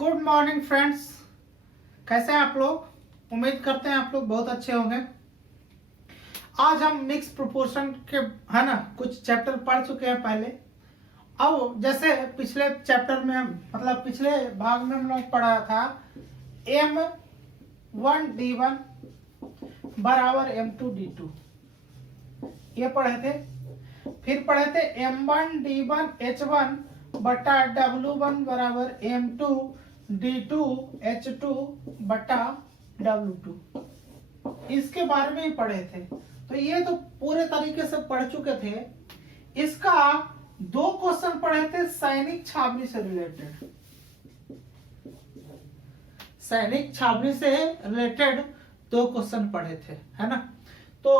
Good morning friends, कैसे हैं आप लोग। उम्मीद करते हैं आप लोग बहुत अच्छे होंगे। आज हम मिक्स प्रोपोर्शन के है ना कुछ चैप्टर पढ़ चुके हैं पहले। अब जैसे पिछले चैप्टर में मतलब पिछले भाग में हम लोग पढ़ा था M1D1 बराबर M2D2 ये पढ़े थे। फिर पढ़े थे M1D1 H1 बटा W1 बराबर M2D2 H2 बटा W2। इसके बारे में ही पढ़े थे, तो ये तो पूरे तरीके से पढ़ चुके थे। इसका दो क्वेश्चन पढ़े थे सैनिक छावनी से रिलेटेड। सैनिक छावनी से रिलेटेड दो क्वेश्चन पढ़े थे, है ना। तो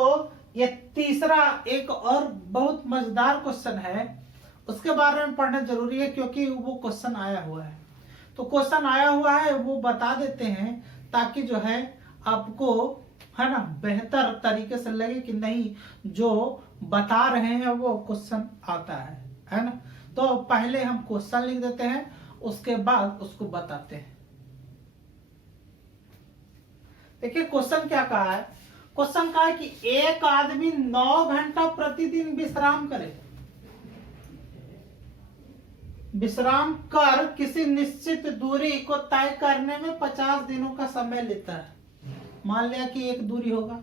ये तीसरा एक और बहुत मजेदार क्वेश्चन है, उसके बारे में पढ़ना जरूरी है क्योंकि वो क्वेश्चन आया हुआ है। तो क्वेश्चन आया हुआ है वो बता देते हैं ताकि जो है आपको है ना बेहतर तरीके से लगे कि नहीं जो बता रहे हैं वो क्वेश्चन आता है ना। तो पहले हम क्वेश्चन लिख देते हैं, उसके बाद उसको बताते हैं। देखिए क्वेश्चन क्या कहा है। क्वेश्चन कहा है कि एक आदमी 9 घंटा प्रतिदिन विश्राम करे, विश्राम कर किसी निश्चित दूरी को तय करने में 50 दिनों का समय लेता है। मान लिया कि एक दूरी होगा,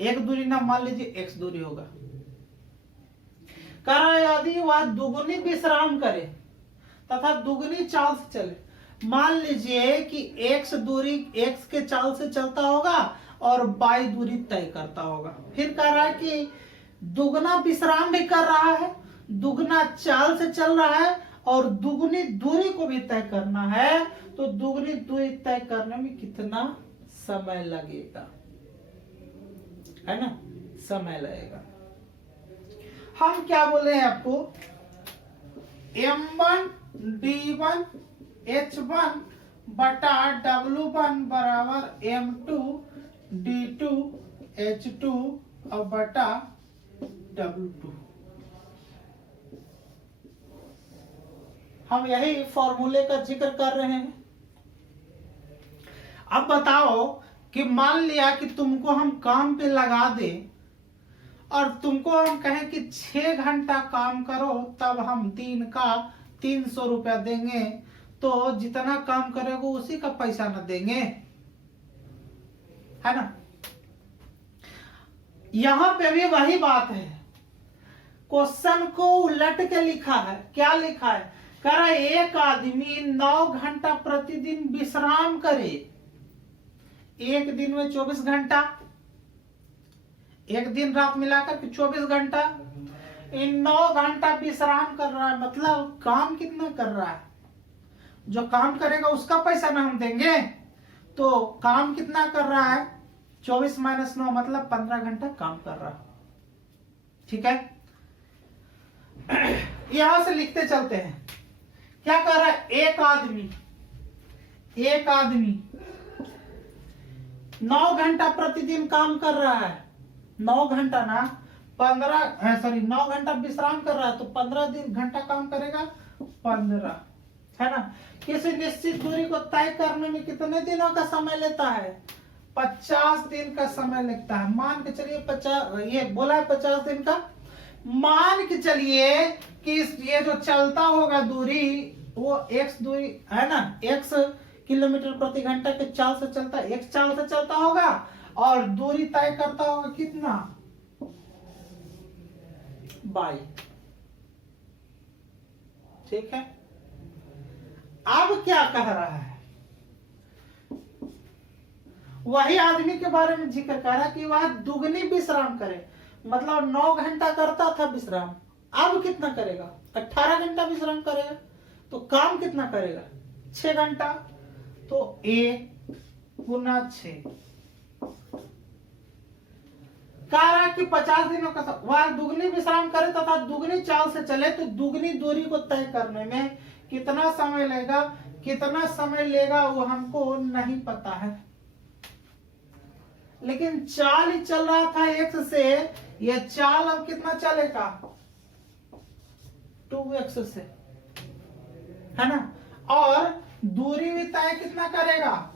एक दूरी ना मान लीजिए x दूरी होगा। करा यदि वह दुगुनी विश्राम करे तथा दुगुनी चाल से चले, मान लीजिए कि x दूरी x के चाल से चलता होगा और y दूरी तय करता होगा। फिर कह रहा है कि दुगना विश्राम भी कर रहा है, दुगना चाल से चल रहा है और दुगनी दूरी को भी तय करना है। तो दुगनी दूरी तय करने में कितना समय लगेगा, है ना, समय लगेगा। हम क्या बोले हैं आपको, M1D1 H1 बटा W1 बराबर M2D2 H2 और बटा W2। हम यही फॉर्मूले का जिक्र कर रहे हैं। अब बताओ कि मान लिया कि तुमको हम काम पे लगा दे और तुमको हम कहें कि 6 घंटा काम करो तब हम दिन का 300 रुपया देंगे, तो जितना काम करेगा उसी का पैसा न देंगे, है ना। यहां पे भी वही बात है। क्वेश्चन को उलट के लिखा है। क्या लिखा है, कह रहा है एक आदमी 9 घंटा प्रतिदिन विश्राम करे। एक दिन में 24 घंटा, एक दिन रात मिलाकर के 24 घंटा, इन 9 घंटा विश्राम कर रहा है। मतलब काम कितना कर रहा है, जो काम करेगा उसका पैसा ना हम देंगे। तो काम कितना कर रहा है, 24 माइनस 9 मतलब 15 घंटा काम कर रहा है। ठीक है, यहां से लिखते चलते हैं। क्या कर रहा है, एक आदमी 9 घंटा प्रतिदिन काम कर रहा है। 9 घंटा ना 9 घंटा विश्राम कर रहा है, तो 15 घंटा काम करेगा, 15, है ना। किसी निश्चित दूरी को तय करने में कितने दिनों का समय लेता है, 50 दिन का समय लगता है। मान के चलिए 50, ये बोला है 50 दिन का। मान के चलिए कि ये जो चलता होगा दूरी वो x दूरी है ना, x किलोमीटर प्रति घंटा के चाल से चलता है, x चाल से चलता होगा और दूरी तय करता होगा कितना, y। ठीक है, अब क्या कह रहा है, वही आदमी के बारे में जिक्र कर रहा है कि वह दुगनी विश्राम करे। मतलब 9 घंटा करता था विश्राम, अब कितना करेगा, 18 घंटा विश्राम करेगा। तो काम कितना करेगा, 6 घंटा। तो 1 गुना 6 कह रहा है कि 50 दिनों का वह दुगनी विश्राम करे तथा दुगनी चाल से चले, तो दुगनी दूरी को तय करने में कितना समय लगेगा, कितना समय लेगा वो हमको नहीं पता है। लेकिन चाल ही चल रहा था x से, यह चाल अब कितना चलेगा, 2x से, है ना। और दूरी भी तय कितना करेगा,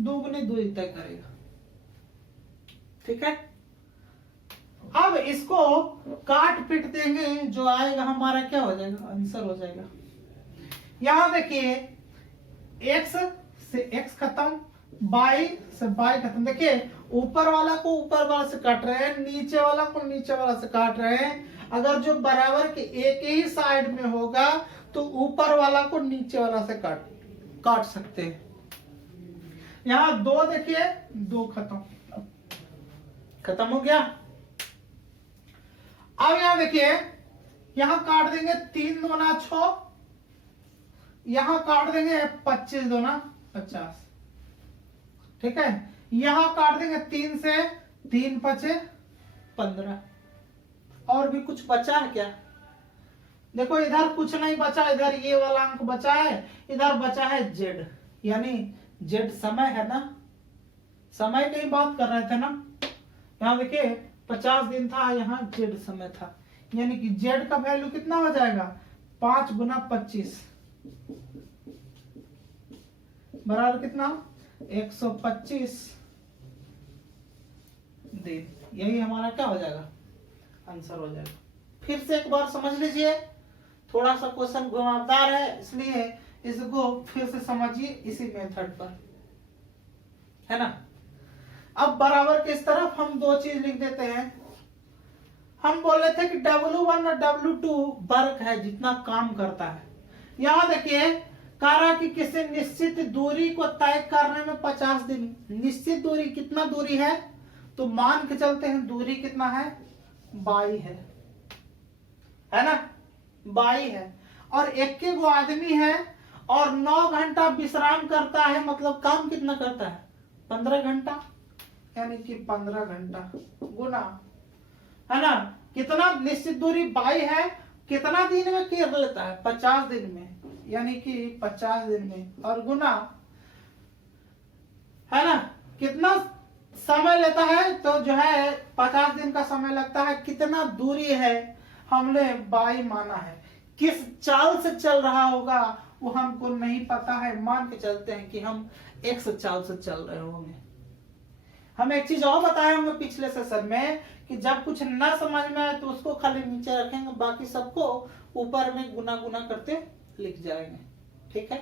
दुगनी दूरी तय करेगा। ठीक है, अब इसको काट पीट देंगे, जो आएगा हमारा क्या हो जाएगा, आंसर हो जाएगा। यहां देखिए x से x खत्म, y से y खत्म। देखिए ऊपर वाला को ऊपर वाला से काट रहे हैं, नीचे वाला को नीचे वाला से काट रहे हैं। अगर जो बराबर के एक ही साइड में होगा तो ऊपर वाला को नीचे वाला से काट सकते हैं। यहां 2 देखिए, 2 खत्म हो गया। अब यहां देखिए, यहां काट देंगे 3 दूना 6, यहां काट देंगे 25 दूना 50। ठीक है, यहां काट देंगे 3 से, 3 पचे 15। और भी कुछ बचा है क्या? देखो इधर कुछ नहीं बचा, इधर ये वाला अंक बचा है, इधर बचा है z, यानी z समय है ना, समय की बात कर रहे थे ना। यहाँ देखिए 50 दिन था, यहाँ z समय था, यानी कि z का वैल्यू कितना हो जाएगा, 5 गुना 25 बराबर कितना, 125 दिन। यही हमारा क्या हो जाएगा, आंसर हो जाएगा। फिर से एक बार समझ लीजिए, थोड़ा सा क्वेश्चन घुमावदार है, इसलिए इसको फिर से समझिए इसी मेथड पर, है ना। अब बराबर के इस तरफ हम 2 चीज लिख देते हैं। हम बोल रहे थे कि W1 और W2 वर्क है, जितना काम करता है। यहां देखिए कह रहा कि किसी निश्चित दूरी को तय करने में 50 दिन। निश्चित दूरी कितना दूरी है, तो मान के चलते हैं दूरी कितना है, 22 है ना, 22 है। और एक गो आदमी है और 9 घंटा विश्राम करता है, मतलब काम कितना करता है, 15 घंटा, यानी कि 15 घंटा गुना, है ना, कितना निश्चित दूरी 22 है, कितना दिन में कर लेता है, 50 दिन में, यानी कि 50 दिन में, और गुना, है ना, कितना समय लेता है, तो जो है 50 दिन का समय लगता है। कितना दूरी है, हमने 22 माना है। किस चाल से चल रहा होगा वो हमको नहीं पता है, मान के चलते हैं कि हम x चाल से चल रहे होंगे। हम एक चीज और बताए होंगे पिछले सेशन में कि जब कुछ ना समझ में आए तो उसको खाली नीचे रखेंगे, बाकी सबको ऊपर में गुना गुना करते लिख जाएंगे। ठीक है,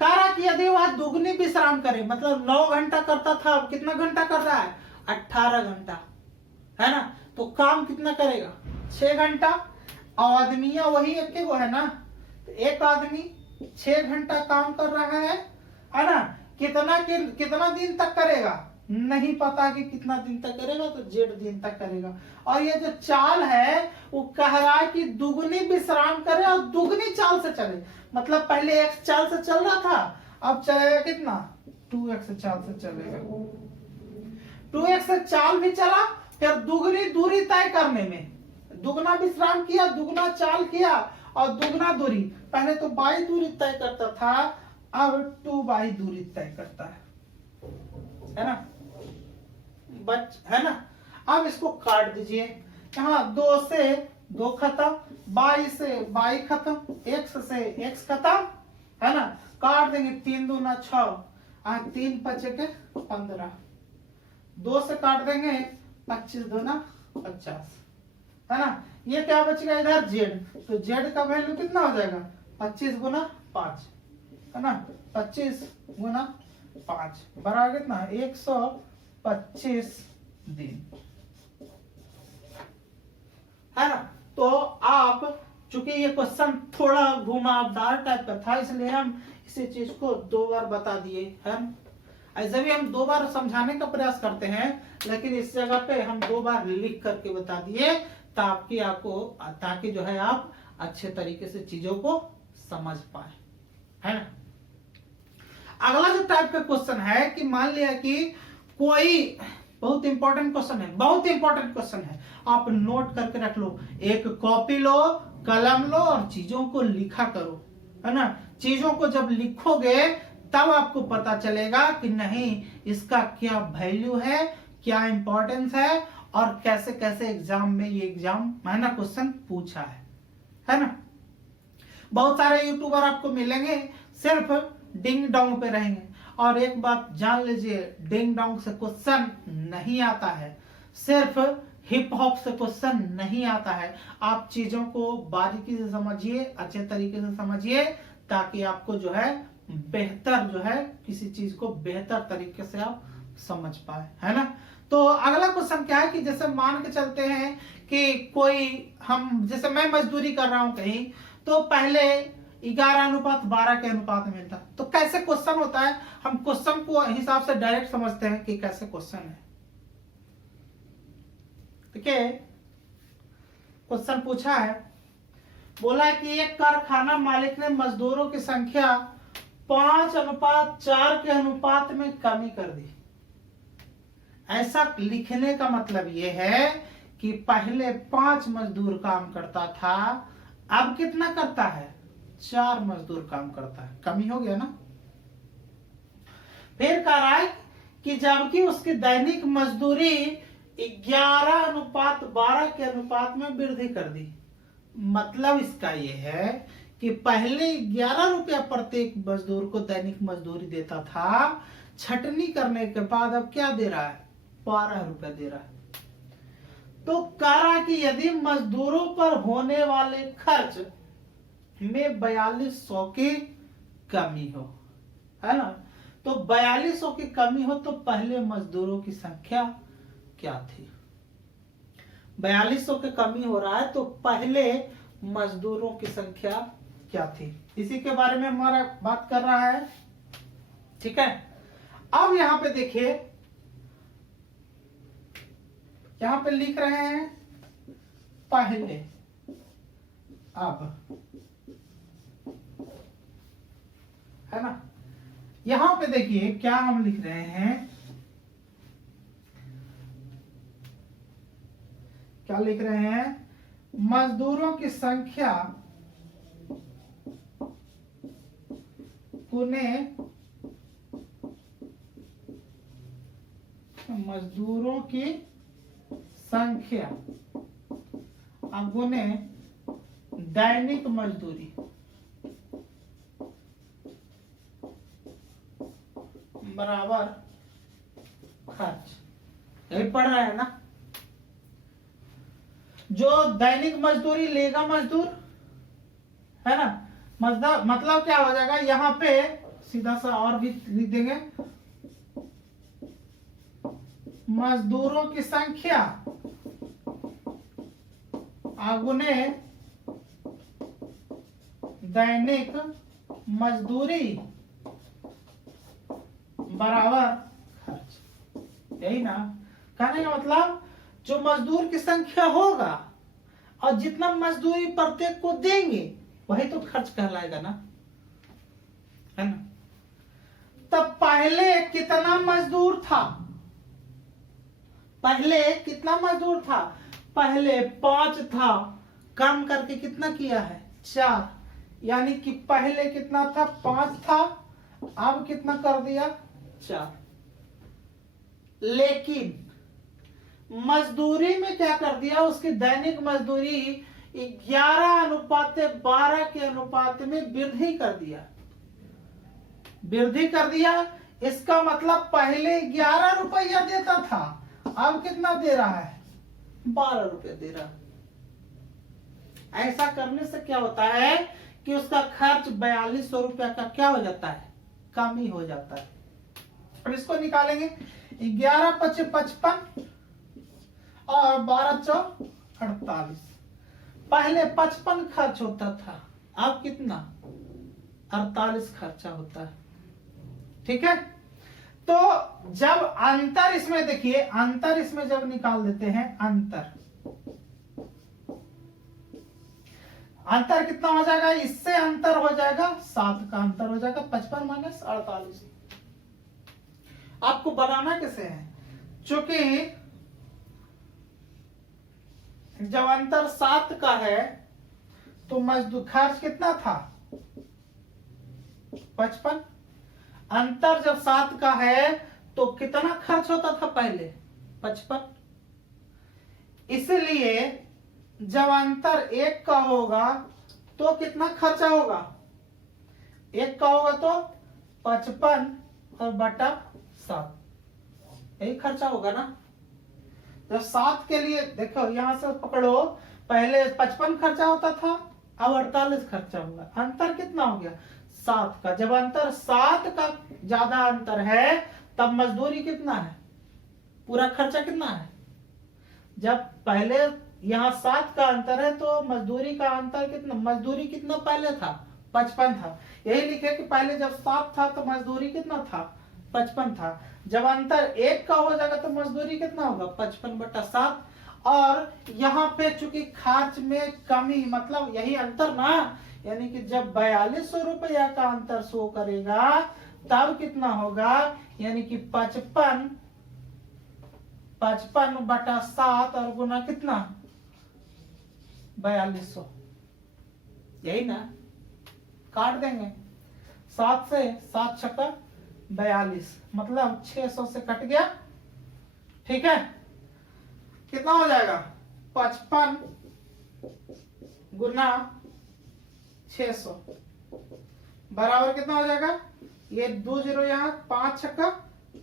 कह रहा कि यदि वह दुगनी विश्राम करे, मतलब 9 घंटा करता था, अब कितना घंटा कर रहा है, 18 घंटा, है ना, तो काम कितना करेगा, 6 घंटा। आदमिया वही एक को है ना, तो एक आदमी 6 घंटा काम कर रहा है ना। कितना दिन तक करेगा नहीं पता कि कितना दिन तक करेगा, तो जेड दिन तक करेगा। और ये जो चाल है वो कह रहा है कि दुगनी विश्राम करे और दुगनी चाल से चले, मतलब पहले x चाल से चल रहा था, अब चलेगा कितना, 2x चाल से चलेगा। 2x से चाल भी चला, फिर दुगनी दूरी तय करने में दुगना विश्राम किया, दुगना चाल किया और दुगना दूरी। पहले तो 22 दूरी तय करता था, अब 2 दूरी तय करता है ना, है ना। अब इसको काट दीजिए, यहाँ 2 से 2 खत्म, 22 से 22 खत्म, x से x खत्म, है ना। काट देंगे 3 दूना 6, 3 पचे के 15, 2 से काट देंगे 25 दूना 50, है ना। ये क्या बचेगा इधर z, तो z का वैल्यू कितना हो जाएगा, 25 गुना 5, है ना, 25 गुना 5 बराबर कितना, 125 दिन, है ना। तो आप चूंकि ये क्वेश्चन थोड़ा घुमावदार टाइप का था, इसलिए हम इसी चीज को 2 बार बता दिए हैं। ऐसे भी हम 2 बार समझाने का प्रयास करते हैं, लेकिन इस जगह पे हम 2 बार लिख करके बता दिए ताकि जो है आप अच्छे तरीके से चीजों को समझ पाए, है ना। अगला जो टाइप का क्वेश्चन है कि मान लिया कि कोई बहुत इंपॉर्टेंट क्वेश्चन है, बहुत इंपॉर्टेंट क्वेश्चन है, आप नोट करके रख लो, एक कॉपी लो, कलम लो और चीजों को लिखा करो, है ना। चीजों को जब लिखोगे तब आपको पता चलेगा कि नहीं इसका क्या वैल्यू है, क्या इंपॉर्टेंस है और कैसे कैसे एग्जाम में ये एग्जाम है ना क्वेश्चन पूछा है ना। बहुत सारे यूट्यूबर आपको मिलेंगे सिर्फ डिंग डोंग पे रहेंगे। और एक बात जान लीजिए, डिंग डोंग से क्वेश्चन नहीं आता है, सिर्फ हिप हॉप से क्वेश्चन नहीं आता है। आप चीजों को बारीकी से समझिए, अच्छे तरीके से समझिए, ताकि आपको जो है बेहतर जो है किसी चीज को बेहतर तरीके से आप समझ पाए, है ना। तो अगला क्वेश्चन क्या है कि जैसे मान के चलते हैं कि कोई हम जैसे मैं मजदूरी कर रहा हूं कहीं, तो पहले 11:12 के अनुपात में था। तो कैसे क्वेश्चन होता है, हम क्वेश्चन को हिसाब से डायरेक्ट समझते हैं कि कैसे क्वेश्चन है। ठीक है, क्वेश्चन पूछा है, बोला कि एक कारखाना मालिक ने मजदूरों की संख्या 5:4 के अनुपात में कमी कर दी। ऐसा लिखने का मतलब यह है कि पहले 5 मजदूर काम करता था, अब कितना करता है, 4 मजदूर काम करता है, कमी हो गया ना। फिर कह रहा है कि जबकि उसकी दैनिक मजदूरी 11:12 के अनुपात में वृद्धि कर दी। मतलब इसका यह है कि पहले 11 रुपया प्रत्येक मजदूर को दैनिक मजदूरी देता था, छटनी करने के बाद अब क्या दे रहा है, 12 रुपया दे रहा है। तो कह रहा कि यदि मजदूरों पर होने वाले खर्च में 4200 की कमी हो, है ना, तो 4200 की कमी हो तो पहले मजदूरों की संख्या क्या थी। 4200 की कमी हो रहा है तो पहले मजदूरों की संख्या क्या थी, इसी के बारे में हमारा बात कर रहा है। ठीक है, अब यहां पे देखिए, यहां पे लिख रहे हैं पहले, अब, है ना। यहां पे देखिए क्या हम लिख रहे हैं, क्या लिख रहे हैं, मजदूरों की संख्या गुने मजदूरों की संख्या गुने दैनिक मजदूरी बराबर खर्च। यही पढ़ रहे हैं ना। जो दैनिक मजदूरी लेगा मजदूर, है ना, मतलब क्या हो जाएगा, यहां पे सीधा सा और भी लिख देंगे, मजदूरों की संख्या गुने दैनिक मजदूरी बराबर खर्च। यही ना कहने का मतलब, जो मजदूर की संख्या होगा और जितना मजदूरी प्रत्येक को देंगे वही तो खर्च कहलाएगा ना, है ना। तब पहले कितना मजदूर था, पहले कितना मजदूर था, पहले 5 था, कम करके कितना किया है, 4, यानी कि पहले कितना था, 5 था, अब कितना कर दिया, 4। लेकिन मजदूरी में क्या कर दिया, उसकी दैनिक मजदूरी 11:12 के अनुपात में वृद्धि कर दिया, वृद्धि कर दिया। इसका मतलब पहले 11 रुपया देता था, अब कितना दे रहा है, 12 रुपये दे रहा है। ऐसा करने से क्या होता है कि उसका खर्च 4200 रुपया का क्या हो जाता है, कमी हो जाता है। अब इसको निकालेंगे, 11×5 = 55 और 12×4 = 48। पहले 55 खर्च होता था, अब कितना, 48 खर्चा होता है। ठीक है, तो जब अंतर इसमें देखिए, अंतर इसमें जब निकाल देते हैं, अंतर कितना हो जाएगा, इससे अंतर हो जाएगा 7 का अंतर हो जाएगा, 55 - 48। आपको बनाना कैसे है, चूंकि जब अंतर 7 का है तो मजदूर खर्च कितना था, 55। अंतर जब 7 का है तो कितना खर्च होता था पहले, 55। इसलिए जब अंतर 1 का होगा तो कितना खर्चा होगा, एक का होगा तो 55 और बटा 7, यही खर्चा होगा ना। जब 7 के लिए देखो यहां से पकड़ो, पहले 55 खर्चा होता था, अब 48 खर्चा होगा। अंतर कितना हो गया, 7 का। जब अंतर 7 का ज्यादा अंतर है तब मजदूरी कितना है, पूरा खर्चा कितना है। जब पहले यहाँ 7 का अंतर है तो मजदूरी का अंतर कितना, मजदूरी कितना पहले था, 55 था। यही लिखे कि पहले जब 7 था तो मजदूरी कितना था, 55 था। जब अंतर 1 का हो जाएगा तो मजदूरी कितना होगा, 55 बटा 7। और यहाँ पे चूंकि खर्च में कमी, मतलब यही अंतर ना, यानी कि जब 4200 रुपया का अंतर शो करेगा तब कितना होगा, यानी कि 55 बटा 7 और गुना कितना, 4200, यही ना, काट देंगे 7 से, 7 छक्का 42, मतलब 600 से कट गया। ठीक है, कितना हो जाएगा, 55 गुना 600 बराबर कितना हो जाएगा, ये 2 जीरो यहाँ, 5 छक्का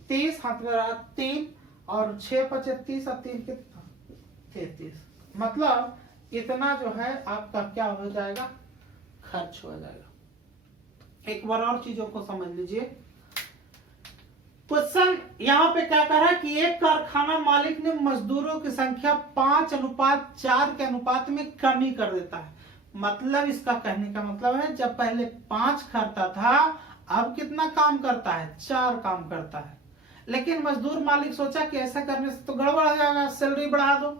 30, हाथ में रहा 3 और 6 पचे 30 और 3 कितना 33, मतलब इतना जो है आपका क्या हो जाएगा, खर्च हो जाएगा। एक बार और चीजों को समझ लीजिए। क्वेश्चन यहाँ पे क्या कर रहा है कि एक कारखाना मालिक ने मजदूरों की संख्या 5:4 के अनुपात में कमी कर देता है। मतलब इसका कहने का मतलब है जब पहले 5 करता था अब कितना काम करता है, 4 काम करता है। लेकिन मजदूर मालिक सोचा कि ऐसा करने से तो गड़बड़ हो जाएगा, सैलरी बढ़ा दो।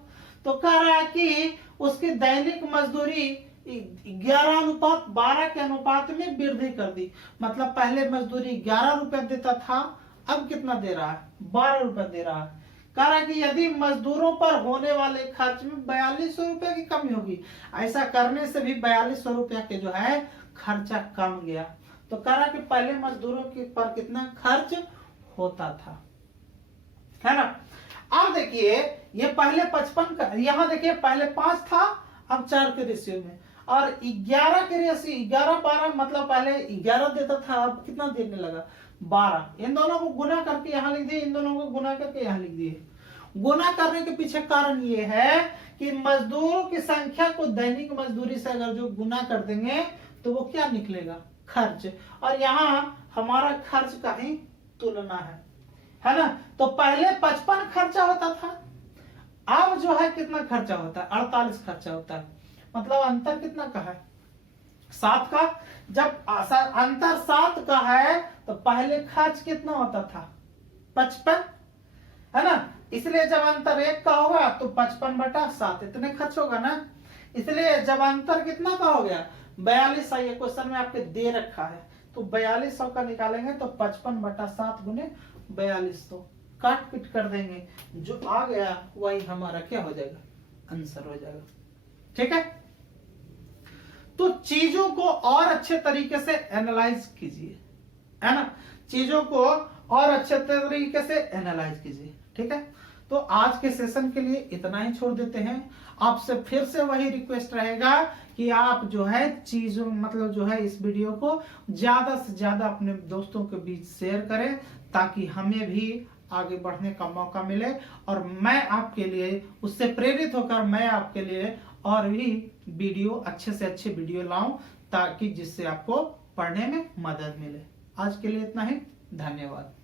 तो कह रहा है कि उसकी दैनिक मजदूरी 11:12 के अनुपात में वृद्धि कर दी। मतलब पहले मजदूरी 11 रुपया देता था, अब कितना दे रहा है, 12 रुपया दे रहा है। कह रहा है कि यदि मजदूरों पर होने वाले खर्च में 4200 रुपया की कमी होगी, ऐसा करने से भी 4200 रुपया के जो है खर्चा कम गया। तो कह रहा है कि पहले मजदूरों के पर कितना खर्च होता था, है ना। अब देखिए ये पहले 55 का, यहाँ देखिए पहले 5 था अब 4 के रेशियो में, और 11 के रेशियो 11-12, मतलब पहले 11 देता था अब कितना देने लगा, 12। इन दोनों को गुना करके यहाँ लिख दिए, इन दोनों को गुना करके यहाँ लिख दिए। गुना करने के पीछे कारण ये है कि मजदूरों की संख्या को दैनिक मजदूरी से अगर जो गुना कर देंगे तो वो क्या निकलेगा, खर्च। और यहाँ हमारा खर्च का ही तुलना है ना। तो पहले 55 खर्चा होता था, अब जो है कितना खर्चा होता है, 48 खर्चा होता है। मतलब अंतर कितना का है, 7 का। जब अंतर 7 का है तो पहले खर्च कितना होता था, 55, है ना। इसलिए जब अंतर 1 का होगा तो 55 बटा 7 इतने खर्च होगा ना। इसलिए जब अंतर कितना का हो गया, 4200, ये क्वेश्चन में आपके दे रखा है, तो 4200 का निकालेंगे तो 55 बटा 7 गुने 4200, काट पीट कर देंगे, जो आ गया वही हमारा क्या हो जाएगा, आंसर हो जाएगा। ठीक है, तो चीजों को और अच्छे तरीके से एनालाइज कीजिए, है ना, चीजों को और अच्छे तरीके से एनालाइज कीजिए। ठीक है, तो आज के सेशन के लिए इतना ही छोड़ देते हैं। आपसे फिर से वही रिक्वेस्ट रहेगा कि आप जो है चीजों, मतलब जो है इस वीडियो को ज्यादा से ज्यादा अपने दोस्तों के बीच शेयर करें, ताकि हमें भी आगे बढ़ने का मौका मिले, और मैं आपके लिए उससे प्रेरित होकर मैं आपके लिए और भी वीडियो, अच्छे से अच्छे वीडियो लाऊं, ताकि जिससे आपको पढ़ने में मदद मिले। आज के लिए इतना ही, धन्यवाद।